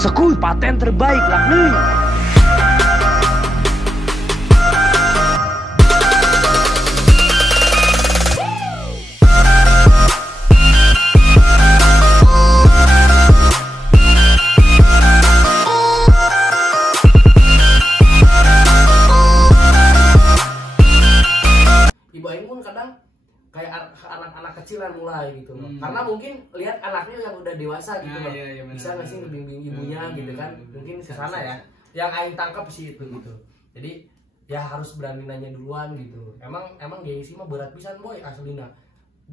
Sekut paten terbaik lah nih. Ibu Aing pun kadang kayak anak-anak kecilan mulai gitu loh. Karena mungkin lihat anaknya yang udah dewasa gitu loh. Iya, bisa nggak sih ngebimbing ibunya gitu kan? Mungkin ke sana ya. Yang Aing tangkap sih itu gitu. Jadi ya harus berani nanya duluan gitu. Emang gengsi mah berat pisan boy aslina.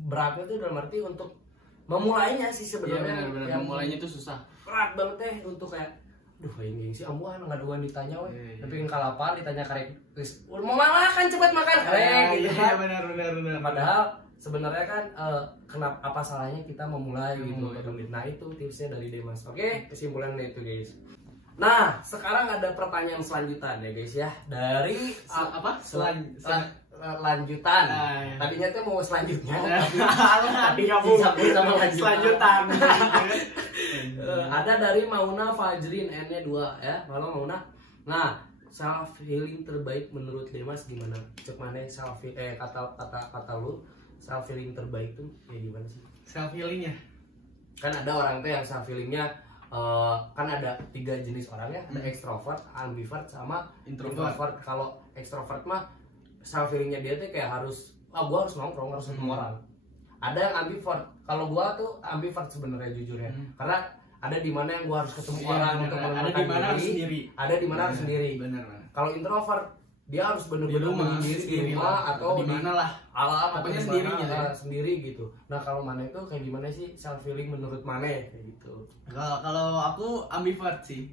Beratnya tuh dalam arti untuk memulainya sih sebenarnya. Iya, benar. Yang Memulainya tuh susah. berat banget teh untuk kayak duh aing gengsi amuan nggak ada ditanya we. Tapi kan kalapar ditanya karek mau makan cepat makan karek gitu kan. Benar. Padahal sebenarnya kan kenapa apa salahnya kita memulai gitu. Nah itu tipsnya dari Demas. Oke, kesimpulannya itu guys. Nah, sekarang ada pertanyaan selanjutan ya guys ya. Dari lanjutan. Tadinya tuh mau selanjutnya. Tapi kamu sama Selanjutan. Ada dari Mauna Fajrin N-nya 2 ya. Halo Mauna. Nah, self healing terbaik menurut Demas gimana? Cek mana self kata lu self healing terbaik tuh ya gimana sih? Self healing ya. Kan ada orang tuh yang self healingnya kan ada 3 jenis orang ya, ada extrovert, ambivert, sama introvert. Kalau extrovert mah self healingnya dia tuh kayak harus gua harus nongkrong, harus ketemu orang. Ada yang ambivert. Kalau gua tuh ambivert sebenarnya jujur ya. Karena ada di mana yang gua harus ketemu orang untuk menenangkan diri, ada di mana harus sendiri. Benar. Kalau introvert dia harus benar-benar menyendiri di rumah atau di mana lah. Alam pokoknya atau sendiri gitu ya. Sendiri gitu. Nah, kalau mana itu kayak gimana sih self healing menurut mana kayak gitu? Kalau aku ambivert sih.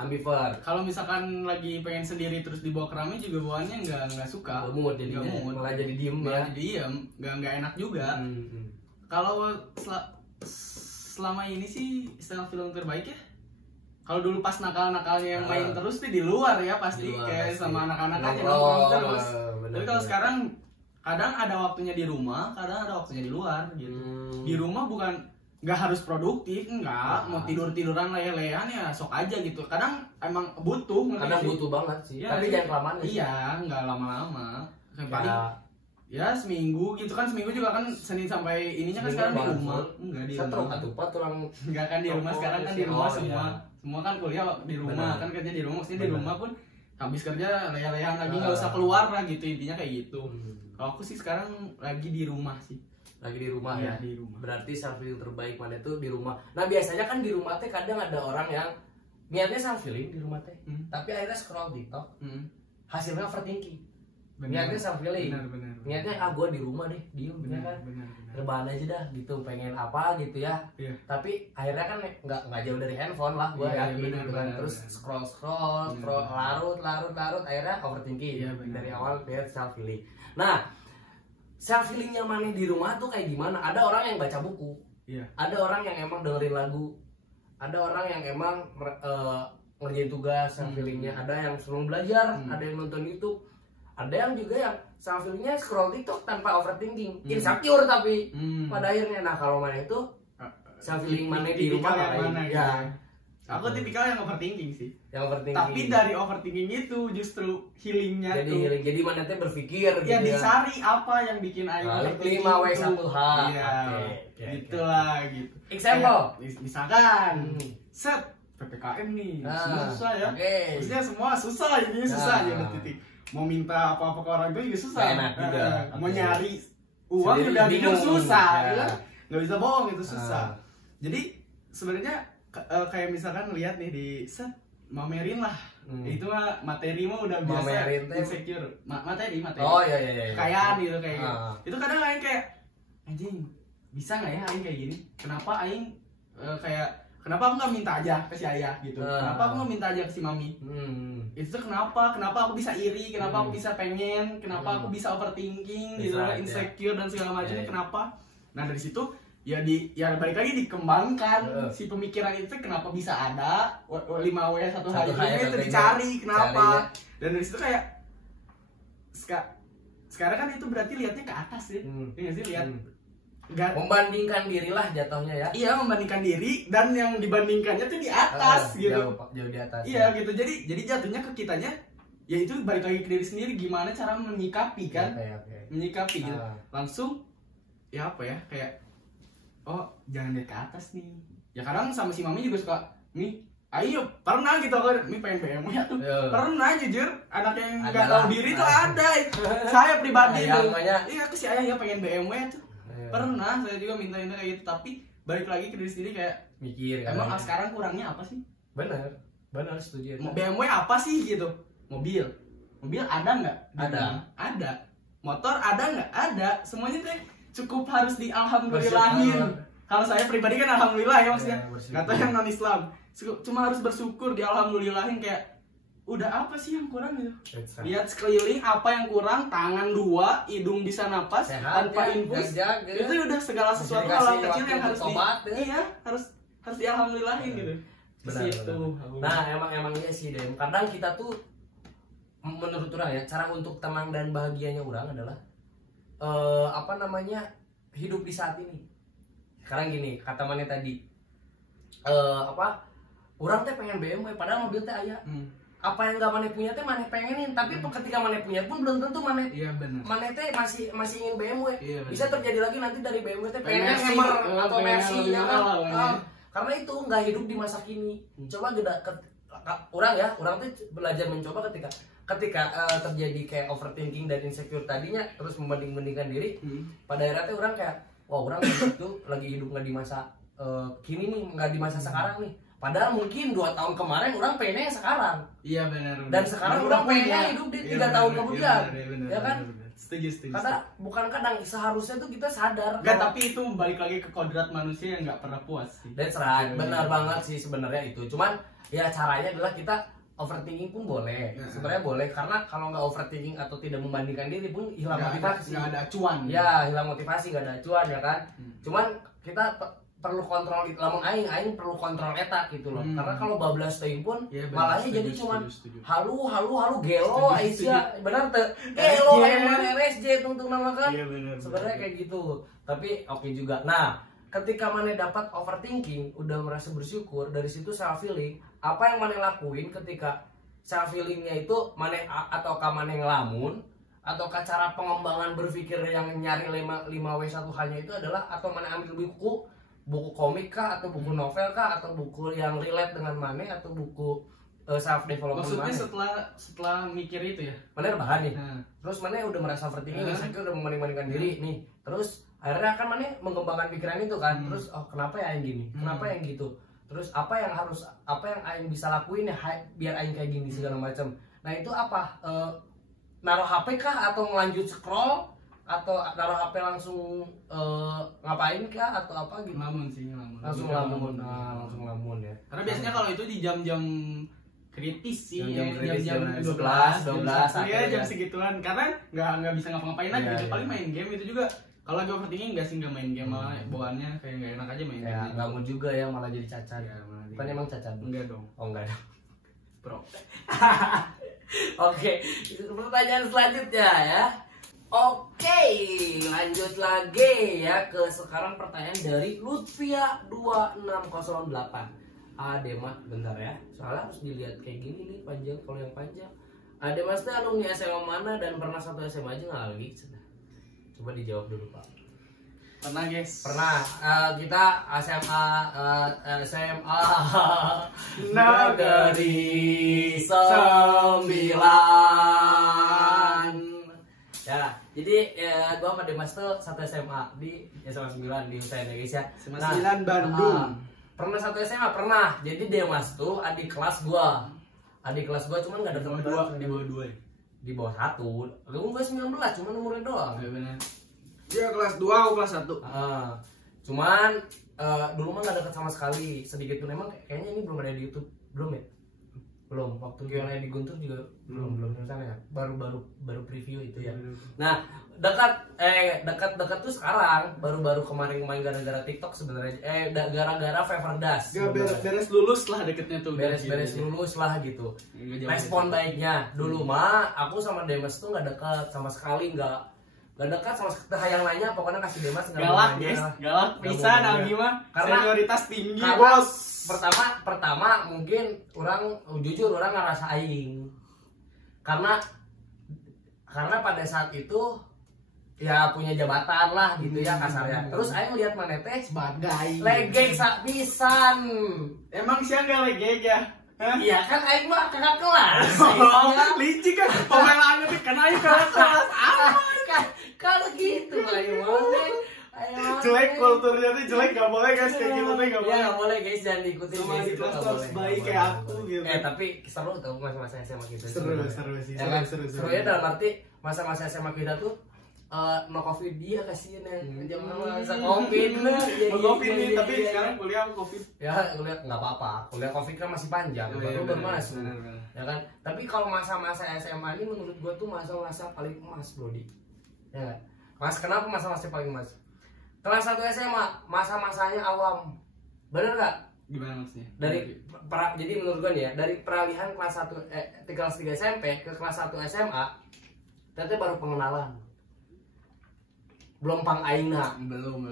Ambivert. Kalau misalkan lagi pengen sendiri terus dibawa ke rame juga bawaannya nggak suka. Mood jadinya. Malah jadi diem ya. Malah jadi diem, nggak enak juga. Kalau selama ini sih self healing terbaik ya. Kalau dulu pas nakal-nakalnya yang main terus tuh di luar ya pasti kayak sama anak-anak aja nongkrong terus. Tapi kalau sekarang kadang ada waktunya di rumah, kadang ada waktunya di luar gitu. Di rumah bukan nggak harus produktif, enggak, mau tidur-tiduran leye-leyean ya sok aja gitu. Kadang emang butuh, kadang butuh banget sih. Ya, tapi jangan kelamaan sih. Iya, nggak lama-lama. Paling ya seminggu gitu kan, seminggu juga kan Senin sampai ininya kan sekarang di rumah. Enggak di rumah. Enggak kan di rumah, sekarang kan di rumah semua. Semua kan kuliah di rumah, kan kerja di rumah, maksudnya di rumah pun habis kerja leyeh-leyehan lagi, nggak usah keluar lah gitu, intinya kayak gitu. Kalau aku sih sekarang lagi di rumah sih. Lagi di rumah ya. Di rumah. Berarti self healing terbaik mana itu di rumah. Nah, biasanya kan di rumah teh kadang ada orang yang niatnya self healing di rumah teh, tapi akhirnya scroll TikTok. Hasilnya overthinking. Niatnya self healing. Benar. Niatnya gue di rumah deh, diem ya kan. Rebahan aja dah gitu, pengen apa gitu ya. Iya. Tapi akhirnya kan nggak jauh dari handphone lah gue ya gitu kan. Terus scroll larut akhirnya overthinking. Dari awal lihat self healing. Nah, self healingnya mana di rumah tuh kayak gimana? Ada orang yang baca buku. Iya. Ada orang yang emang dengerin lagu. Ada orang yang emang ngerjain tugas self healingnya. Ada yang seneng belajar, ada yang nonton YouTube. Ada yang juga yang self healingnya scroll TikTok tanpa overthinking, insecure tapi pada akhirnya. Nah, kalau mana itu self healing mana di rumah mana ya. Aku tipikal yang overthinking sih. Yang overthinking. Tapi dari overthinking itu justru healingnya tuh. Jadi mana teh berpikir ya, gitu dicari apa yang bikin aing overthinking. 5W1H. Iya. Gitulah gitu. Example. Misalkan set PPKM nih, semua susah ya. Maksudnya semua susah, ini susah ya titik. Mau minta apa-apa ke orang itu juga susah. Enak juga. Mau nyari uang juga bingung susah, ya. Nggak bisa bohong, itu susah. Jadi sebenarnya kayak misalkan lihat nih di set mamerin lah. Itu mah materi mah udah biasa insecure. Materi. Oh iya. Kekayaan gitu kayak gitu. Itu kadang aing kayak anjing, bisa nggak ya aing kayak gini? Kenapa aing kenapa aku nggak minta aja ke si ayah gitu? Kenapa aku nggak minta aja ke si mami? Itu kenapa aku bisa iri? Kenapa aku bisa pengen? Kenapa aku bisa overthinking gitu, insecure dan segala macamnya? Kenapa? Nah, dari situ ya balik lagi dikembangkan si pemikiran itu kenapa bisa ada 5W1H itu dicari kenapa? Dan dari situ kayak sekarang kan itu berarti lihatnya ke atas ya. Iya sih, lihat membandingkan diri lah jatuhnya ya. Iya, membandingkan diri, dan yang dibandingkannya tuh di atas gitu. Jauh di atas. Iya gitu. Jadi jatuhnya ke kitanya ya itu balik lagi ke diri sendiri, gimana cara menyikapi kan. Menyikapi gitu. Langsung ya apa ya, kayak oh jangan lihat ke atas nih. Ya kadang sama si mami juga suka nih, ayo pernah gitu kan, nih pengen BMW tuh. Pernah jujur, anak yang nggak tahu diri tuh ada. Saya pribadi tuh. Iya ke si ayah ya pengen BMW tuh. Pernah saya juga minta-minta kayak gitu, tapi balik lagi ke diri sendiri kayak mikir kan. Emang sekarang kurangnya apa sih? Bener setuju. BMW apa sih gitu? Mobil ada nggak? Ada. Motor ada nggak? Ada. Semuanya tuh cukup harus dialhamdulillahin. Kalau saya pribadi kan alhamdulillah ya maksudnya. Nggak tahu yang non Islam. Cuma harus bersyukur dialhamdulillahin, kayak udah apa sih yang kurang gitu? Lihat sekeliling apa yang kurang, tangan 2, hidung bisa napas tanpa infus. Itu udah segala sesuatu hal kecil yang harus harus dialhamdulillahin gitu. Benar. Nah, emang iya sih deh. Kadang kita tuh menurut orang ya, cara untuk tenang dan bahagianya orang adalah hidup di saat ini. Sekarang gini, kata mana tadi orang teh pengen BMW padahal mobil teh aya. Apa yang gak maneh punya teh maneh pengenin, tapi ketika maneh punya pun belum tentu maneh teh masih ingin BMW. Bisa terjadi lagi nanti dari BMW teh pengen Hammer atau Mercy ya kan. Karena itu nggak hidup di masa kini. Coba orang tuh belajar mencoba ketika terjadi kayak overthinking dan insecure tadinya, terus membanding-bandingkan diri. Pada akhirnya tuh orang kayak wah, orang tuh lagi hidup nggak di masa kini nih, nggak di masa sekarang nih. Padahal mungkin 2 tahun kemarin orang pengennya yang sekarang. Iya benar. Dan sekarang orang pengennya hidup di 3 tahun kemudian. Ya kan? Setuju. Karena bukan kadang seharusnya tuh kita sadar. Enggak, tapi itu balik lagi ke kodrat manusia yang nggak pernah puas sih. That's right. Benar banget sih sebenarnya itu. Cuman ya caranya adalah kita overthinking pun boleh. Sebenarnya boleh, karena kalau nggak overthinking atau tidak membandingkan diri pun hilang motivasi. Nggak ada acuan. Ya, hilang motivasi, nggak ada acuan ya kan. Cuman kita perlu kontrol, lamun aing perlu kontrol eta gitu loh. Karena kalau bablas teuing pun malahnya jadi cuman halu gelo Aisyah. Benar teh. Gelo emang RSJ tungtung nama kan. Sebenarnya kayak gitu. Tapi oke juga. Nah, ketika maneh dapat overthinking, udah merasa bersyukur, dari situ self healing. Apa yang maneh lakuin ketika self healingnya itu maneh ataukah maneh ngelamun, ataukah cara pengembangan berpikir yang nyari 5W1H-nya itu adalah atau maneh ambil buku komik kah, atau buku novel kah, atau buku yang relate dengan maneh, atau buku self development. Maksudnya setelah mikir itu ya, maneh rebahan nih. Terus maneh udah merasa overthinking, insecure, udah membanding-bandingkan diri nih. Terus akhirnya kan maneh mengembangkan pikiran itu kan. Terus oh kenapa ya yang gini? Kenapa yang gitu? Terus apa yang aing bisa lakuin ya biar aing kayak gini segala macam. Nah, itu apa? Naruh HP kah, atau melanjut scroll, atau naruh HP langsung ngapain kah, atau apa gitu? Langsung lamun ya. Karena biasanya kalau itu di jam-jam kritis sih, jam 12 ya, jam segituan. Karena nggak bisa ngapa-ngapain lagi gitu. Paling main game itu juga. Kalau lagi overthinking nggak main game, malah bawaannya kayak nggak enak aja main game. Ya nggak mau juga ya, malah jadi cacat. Kan emang cacat? Enggak dong. Oh enggak dong. Bro. Oke, pertanyaan selanjutnya ya. Oke, lanjut lagi ya ke sekarang pertanyaan dari Lutfia 2608. Adema, bentar ya. Soalnya harus dilihat kayak gini nih, panjang, kalau yang panjang. Adema teh alumni SMA mana dan pernah satu SMA aja nggak lagi? Coba dijawab dulu, Pak. Pernah, guys. Pernah. Kita SMA Negeri 9. Ya, jadi gua sama Demas tuh satu SMA di SMA 9 di Nusa Indonesia. SMA 9 Bandung. Pernah satu SMA, pernah. Jadi Demas tuh adik kelas gua. Adik kelas gua cuman enggak ada teman di bawah 2 ya. Di bawah 1. Lu gua 19, cuman umurnya doang. Iya benar. Dia kelas 2, aku kelas 1. Cuman dulu mah gak deket sama sekali. Sedikit pun, emang kayaknya ini belum ada di YouTube. Belum ya? Belum. Waktu Q&A di Guntur juga belum sana ya. Baru preview itu ya. Nah, dekat tuh sekarang, baru kemarin main gara-gara TikTok sebenarnya. Gara-gara Fever Dust. Beres lulus lah deketnya tuh. Beres lulus lah gitu. Respon baiknya. Dulu mah aku sama Demes tuh nggak dekat sama sekali, nggak Gak dekat sama hayang nanya, pokoknya kasih Demas nggak mau Galak nanya. guys, galak bisa Nagi mah. Karena Senioritas tinggi karena bos. pertama mungkin orang jujur orang ngerasa aing. Karena pada saat itu ya punya jabatan lah gitu ya kasarnya. Terus aing lihat mana teh Sebagai legeng sak pisan. Emang sih enggak legeg ya? Hah? Iya kan aing mah kakak kelas. Oh, licik kan pembelaannya tuh kan aing kakak kelas. Kalau gitu aing mah. Jelek kulturnya tuh jelek, gak boleh guys kayak gitu tuh gak Ya boleh. nggak boleh guys, jangan diikutin Sama guys, di itu kelas nggak tuh harus boleh, baik nggak kayak boleh. aku gitu. Tapi seru tau masa-masa SMA kita. Seru sih. Ya kan? Serunya dalam arti masa-masa SMA kita tuh no covid dia kasihan ya. Jangan masa covid lah. Covid nih, tapi sekarang kuliah covid. Ya kuliah nggak apa-apa. Kuliah covid kan masih panjang, baru masuk. Ya kan? Tapi kalau masa-masa SMA ini menurut gua tuh masa-masa paling emas, Brody. Ya kan? Mas, kenapa masa-masa paling emas? Kelas 1 SMA, masa-masanya awam. Bener nggak? Gimana maksudnya? Jadi menurut gue nih ya, dari peralihan kelas 3 SMP ke kelas 1 SMA, ternyata baru pengenalan. Belum pang aina.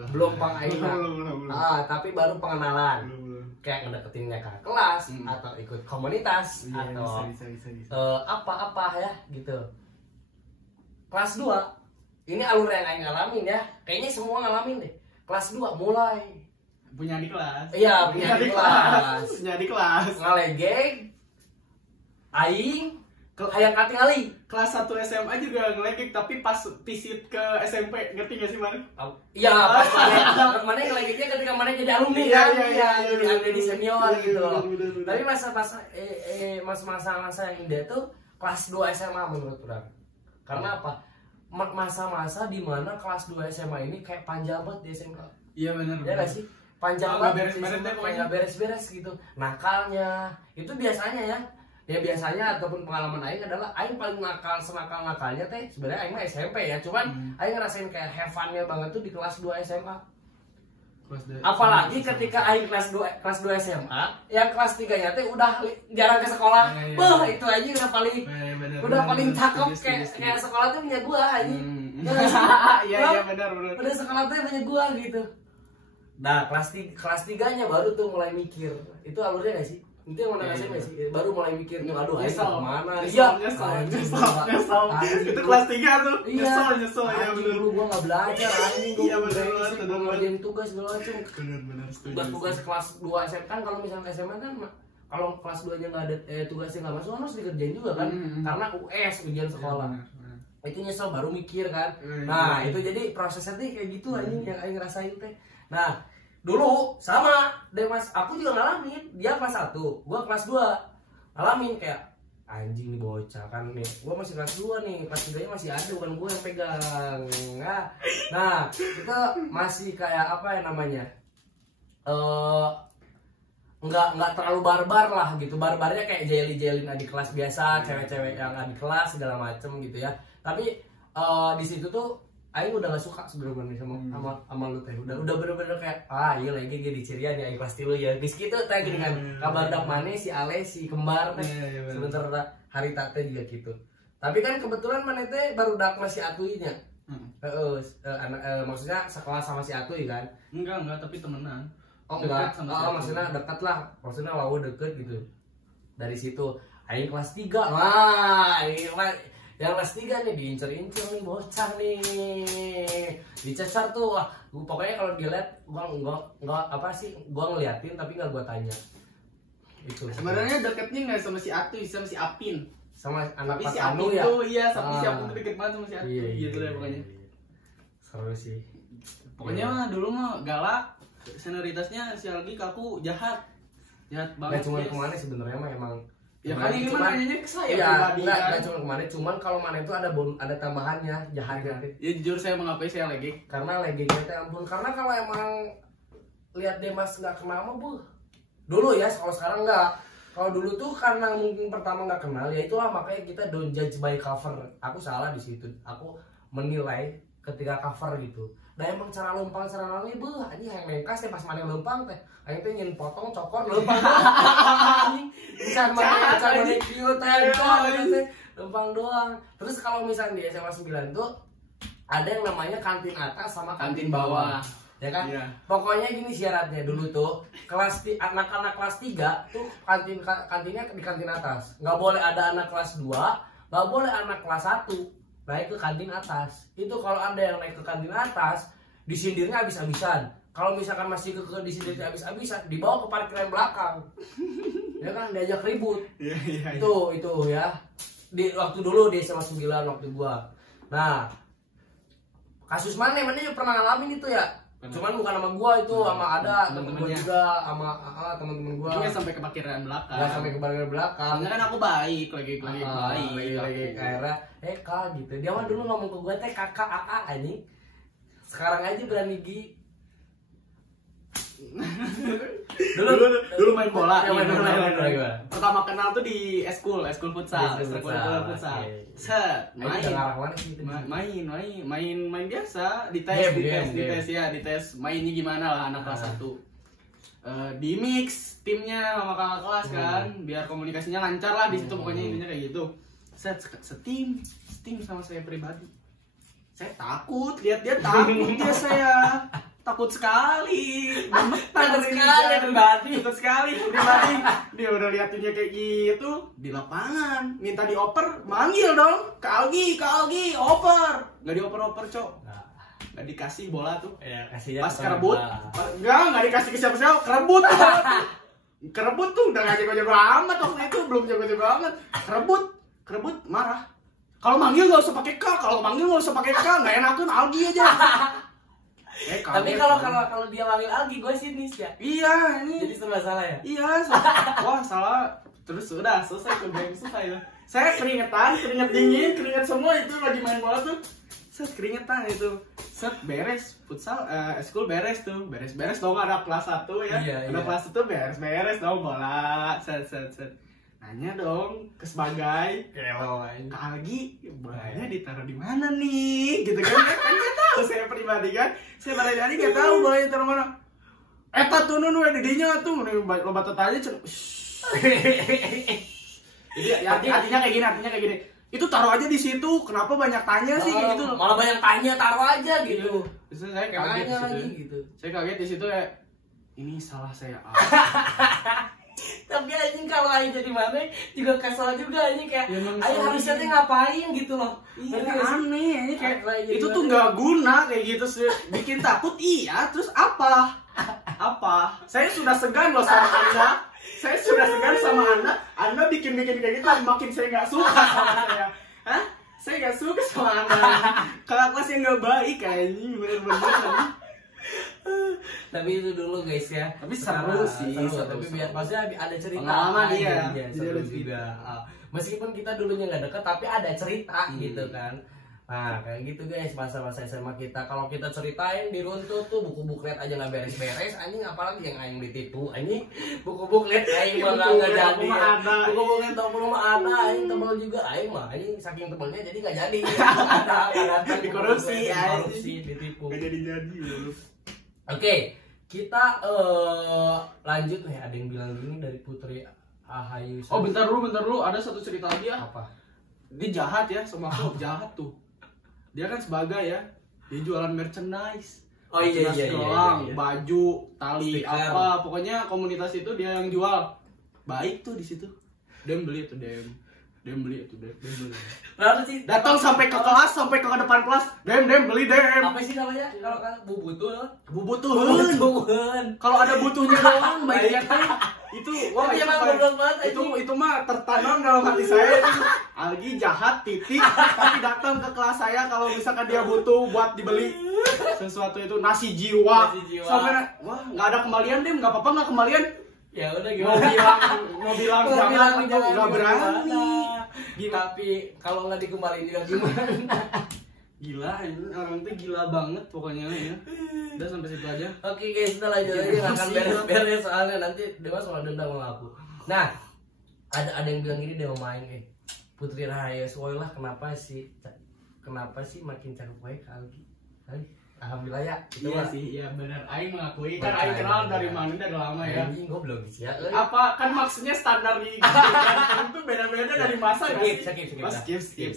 Belum pang aina. Belum. Tapi baru pengenalan. Belum. Kayak ngedeketin kakak kelas atau ikut komunitas atau bisa. apa-apa ya gitu. Kelas 2 ini alur yang aing ngalamin ya. Kayaknya semua ngalamin deh. Kelas 2 mulai Punya di kelas. iya, punya di kelas. Punya di kelas. Ngalegeng aing hayang katingali. Kelas 1 SMA juga ngelegek tapi pas visit ke SMP, ngerti gak sih, Bang? Iya, pas mana ngelegengnya ketika mana jadi alumni Iya, kan. iya, Jadi senior gitu. Bener. Tapi masa-masa yang indah tuh kelas 2 SMA menurut orang. Karena apa? Masa-masa di mana kelas 2 SMA ini kayak panjang banget di SMK. Iya benar. Ya nggak sih? Panjang banget. Nggak beres-beres gitu. Nakalnya itu biasanya ya. Ya biasanya ataupun pengalaman aing adalah aing paling nakal senakal-nakalnya teh sebenarnya aing mah SMP ya. Cuman aing ngerasain kayak have fun-nya banget tuh di kelas 2 SMA. Apalagi ketika aing kelas 2 SMA, yang kelas 3-nya teh udah jarang ke sekolah. Wah, itu aja udah paling cakep kayak sekolah tuh punya gua anjing. Iya benar. Udah sekolah tuh punya gua gitu. Nah, kelas 3-nya baru tuh mulai mikir. Itu alurnya enggak sih? Itu yang mana SMA sih? Baru mulai mikir tuh aduh aing kemana? Nyesel. Itu kelas 3 tuh. Nyesel ya benar. Dulu gua enggak belajar anjing. Iya benar. Gua ngerjain tugas segala macam. Benar. Tugas kelas 2 SMA kan kalau misalnya SMA kan kalau kelas 2 nya nggak ada tugasnya nggak masuk harus dikerjain juga kan karena US ujian sekolah. Itu nyesel baru mikir kan. Nah itu jadi prosesnya tuh kayak gitu anjing yang aing ngerasain teh. Nah dulu sama Demas, aku juga ngalamin. Dia kelas 1, gua kelas 2 ngalamin kayak anjing nih bocah kan nih. Gua masih kelas 2 nih, kelas 3 nya masih ada bukan gua yang pegang. Nah kita masih kayak apa ya namanya? Nggak terlalu barbar lah gitu. Barbarnya kayak jailin adik kelas biasa, cewek-cewek yang adik kelas segala macem gitu ya. Tapi di situ tuh aing udah gak suka sebenarnya sama lu teh. Udah bener-bener kayak iya lagi di cirian ya aing kelas 3 ya. Geus kitu teh gini kan. Kabardak maneh si Ale si kembar teh. Sebentar hari tate juga gitu. Tapi kan kebetulan maneh teh baru dak kelas si Atuy nya. Maksudnya sekelas sama si Atuy kan? Enggak, tapi temenan. Oh enggak, maksudnya dekat lah, maksudnya lawa deket gitu. Dari situ, aing kelas 3, wah, yang kelas 3 nih diincer-incer nih bocah nih, dicecar tuh, wah, pokoknya kalau dilihat, gua apa sih, gua ngeliatin tapi nggak gua tanya. Itu. Sebenarnya deketnya nggak sama si Atuy, sama si Apin. Sama anak si Anu ya. Iya, tapi si Apin tuh deket banget sama si Atuy, gitu deh pokoknya. Seru sih. Pokoknya mah dulu mah galak. Senioritasnya si Algi ke aku jahat banget. Gak cuma kemana sebenarnya mah emang ya kan ini mah nanyanya ke saya pribadi kan. Gak cuma kemana, cuman kalau mana itu ada tambahannya jahatnya. Ya jujur saya mengakui saya legek. Karena legengnya teh ampun. Karena kalau emang lihat Demas nggak kenal mah dulu ya, kalau sekarang nggak. Kalau dulu tuh karena mungkin pertama nggak kenal ya itulah makanya kita don't judge by cover. Aku salah di situ. Aku menilai ketika cover gitu. Nah emang cara lempang ini yang nengkas teh pas mana lempang teh aing teh nyen potong cokor lempang doang bisa mana kieu teh lempang doang. Terus kalau misalnya di SMA 9 tuh ada yang namanya kantin atas sama kantin bawah. Ya kan? Iya. Pokoknya gini syaratnya dulu tuh, anak-anak kelas 3 tuh kantinnya di kantin atas. Nggak boleh ada anak kelas 2, nggak boleh anak kelas 1 naik ke kantin atas. Itu kalau ada yang naik ke kantin atas, disindirnya habis-habisan. Kalau misalkan masih disindirnya habis-habisan, dibawa ke parkiran belakang. Ya kan, diajak ribut. Iya. Itu ya. Di waktu dulu di SMA 9 waktu gua. Nah, kasus mana juga pernah ngalamin itu ya. Cuman bukan sama gua itu, sama ada temen gua juga, sama temen-temen gua. Cuma sampai ke parkiran belakang. Nggak sampai ke parkiran belakang. Soalnya kan aku baik, lagi baik. Lagi akhirnya, Kak gitu. Dia mah dulu ngomong ke gua teh kakak AA anjing. Sekarang aja berani dulu main bola. Ya, main bola. Pertama kenal tuh di eskul futsal. Set, main biasa, dites mainnya gimana lah anak kelas 1. Di mix timnya sama kakak kelas kan, biar komunikasinya lancar lah di situ, pokoknya intinya kayak gitu. Setim sama saya pribadi. Saya takut, lihat dia takut dia saya. Takut sekali pribadi. Dia udah liatinnya kayak gitu di lapangan, minta dioper, manggil dong, Kalgi, oper. Nggak dioper, Cok. Nggak dikasih bola tuh. Ya, kasihnya pas kerebut, nggak dikasih ke siapa-siapa, kerebut tuh udah nggak jago-jago amat waktu itu, belum jago-jago amat. Kerebut marah. Kalau manggil nggak usah pakai K, nggak enakan Algi aja. Tapi kalau dia manggil Algi, gue sinis ya. Iya, ini. Jadi serba salah ya? Iya, wah salah. Terus udah selesai tuh game, selesai lah. Saya keringet dingin, keringet semua itu lagi main bola tuh. Set keringetan itu. Set beres futsal, eskul beres tuh. Beres dong, ada kelas 1 ya. Ada kelas 1 beres dong bola. Set. Nanya dong ke sebagai Kak Algi, bolanya ditaruh di mana nih? Gitu kan nggak tahu saya pribadi kan. Saya pribadi nggak tahu bolanya ditaruh mana. Eta tuh nu didinya tuh loba tanya. Jadi artinya kayak gini. Itu taruh aja di situ. Kenapa banyak tanya sih gitu? Malah banyak tanya, taruh aja gitu. Terus saya kaget di situ. Gitu. Saya kaget di situ ya. Ini salah saya. Tapi anjing kalau Aing jadi mana juga kesal juga anjing kayak Aing harusnya ngapain gitu loh. Iya aneh ini kayak itu tuh nggak guna kayak gitu sih, bikin takut iya, terus apa? Saya sudah segan loh sama Anda bikin kayak gitu, makin saya nggak suka sama saya. Hah? Saya nggak suka sama Anda. Kakak kelas yang nggak baik anjing, bener-bener. Tapi itu dulu guys ya. Tapi seru sih. Tapi biar maksudnya ada cerita. Pengalaman dia. Seru juga. Meskipun kita dulunya nggak deket, tapi ada cerita gitu kan. Nah kayak gitu guys, masa-masa SMA kita. Kalau kita ceritain diruntut tuh buku buklet aja nggak beres-beres. Anjing apalagi yang Aing ditipu. Anjing buku buklet Aing mah nggak jadi. Buku buklet 20 mah ada. Aing tebel juga. Aing mah Aing saking tebelnya jadi nggak jadi. Ada dikorupsi. Ditipu. Nggak jadi. Oke, kita lanjut nih. Ada yang bilang gini dari Putri Ahayu. Oh bentar dulu, ada satu cerita lagi ya. Apa? Dia jahat ya sama aku, jahat tuh. Dia kan sebagai ya, dia jualan merchandise. Oh iya. Baju, tali, stiker. apa, pokoknya komunitas itu dia yang jual. Baik tuh di situ. Dia beli itu, dia beli. Berapa sih? Datang sampai ke kelas, sampai ke depan kelas. Beli. Apa sih namanya? Kalau Bubutuhun. Kalau ada butuhnya doang baiknya kan. Itu wah itu mah tertanam dalam hati saya itu. Algi jahat titik, tapi datang ke kelas saya kalau misalkan dia butuh buat dibeli sesuatu itu nasi jiwa. Sampai wah nggak ada kembalian deh, nggak apa-apa nggak kembalian. Ya udah mau bilang jangan nggak berani. Tapi kalau nggak dikembaliin juga gimana? Gila, ini orang tuh gila banget pokoknya ya. Udah sampai situ aja. Oke guys, kita lanjut aja, nggak akan beres soalnya nanti Dewa soal dendam sama aku. Nah, ada yang bilang gini, dia mau main Putri Rahayu Soilah kenapa sih makin cakep baik Algi? Alhamdulillah ya. Iya sih, iya benar. Aing mengakui kan Aing kenal dari mana dari lama ya. Anjing goblok sih ya. Apa kan maksudnya standar di itu beda-beda dari masa. Skip. Skip.